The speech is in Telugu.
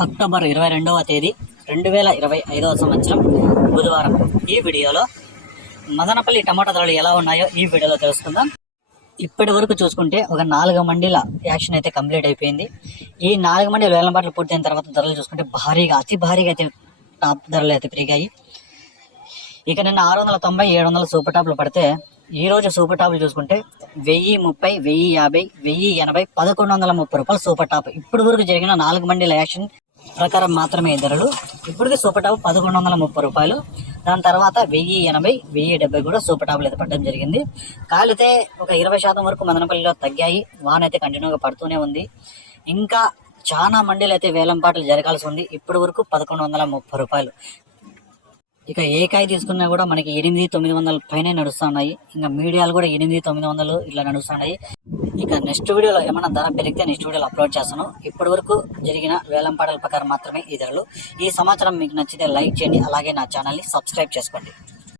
అక్టోబర్ 22వ తేదీ 2025వ సంవత్సరం బుధవారం. ఈ వీడియోలో మదనపల్లి టమాటా ధరలు ఎలా ఉన్నాయో ఈ వీడియోలో తెలుసుకుందాం. ఇప్పటి వరకు చూసుకుంటే ఒక 4 మండీల యాక్షన్ అయితే కంప్లీట్ అయిపోయింది. ఈ 4 మండీల వేలంపాట్లు పూర్తయిన తర్వాత ధరలు చూసుకుంటే అతి భారీగా అయితే టాప్ ధరలు అయితే పెరిగాయి. ఇక నిన్న 690, 700 సూపర్ టాప్లు పడితే ఈ రోజు సూపర్ టాప్లు చూసుకుంటే 1030, 1050, 1080, 1130 రూపాయలు సూపర్ టాప్. ఇప్పుడు వరకు జరిగిన 4 మండీల యాక్షన్ ప్రకారం మాత్రమే ధరలు. ఇప్పటికీ సూపర్ టాప్ 1130 రూపాయలు. దాని తర్వాత 1080, 1070 కూడా సూపర్ టాప్లు అయితే పడడం జరిగింది. కాలితే ఒక 20% వరకు మదనపల్లిలో తగ్గాయి. వాన అయితే కంటిన్యూగా పడుతూనే ఉంది. ఇంకా చాలా మండీలు అయితే వేలంపాట్లు జరగాల్సి ఉంది. ఇప్పటి వరకు 1130 రూపాయలు. ఇక ఏ కాయ తీసుకున్నా కూడా మనకి 800-900 పైన నడుస్తున్నాయి. ఇంకా మీడియాలు కూడా 800-900 ఇట్లా నడుస్తున్నాయి. ఇక నెక్స్ట్ వీడియోలో ఏమైనా ధర పెరిగితే నెక్స్ట్ వీడియోలో అప్లోడ్ చేస్తాను. ఇప్పటి వరకు జరిగిన వేలంపాటల ప్రకారం మాత్రమే ఈ ధరలు. ఈ సమాచారం మీకు నచ్చితే లైక్ చేయండి, అలాగే నా ఛానల్ని సబ్స్క్రైబ్ చేసుకోండి.